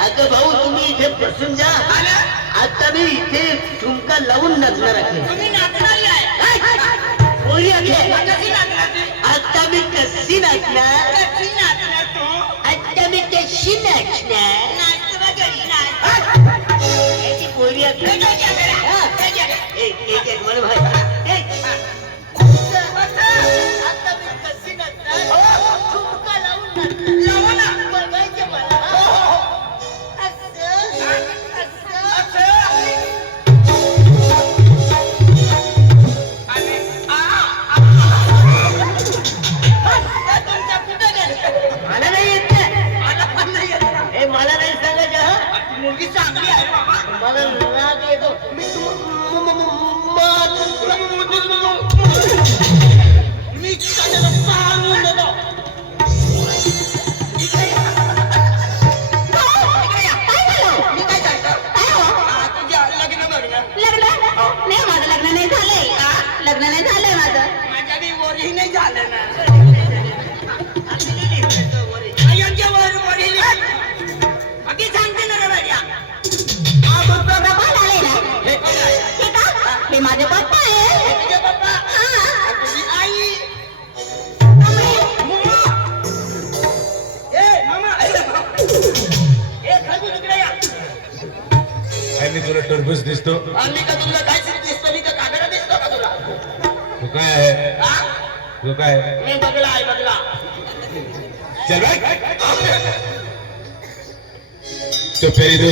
अगं भाऊ तुम्ही इथे बसून जा आता मी इथे ठुमका लावून नाचणार मी कशी नाचणार आता मी कशी नाचणार ए, ती पोरी आखे नाही माझं लग्न नाही झालंय लग्न नाही झालंय माझं. माझ्या बी वरही नाही झालं ना. मी तुला टरबूज दिसतो. आम्ही का तुला काय दिसतो? मी का कागडा दिसतो का तुला? तू काय आहे? तू काय? मी बघला आहे बघला चल बाय तो फेरी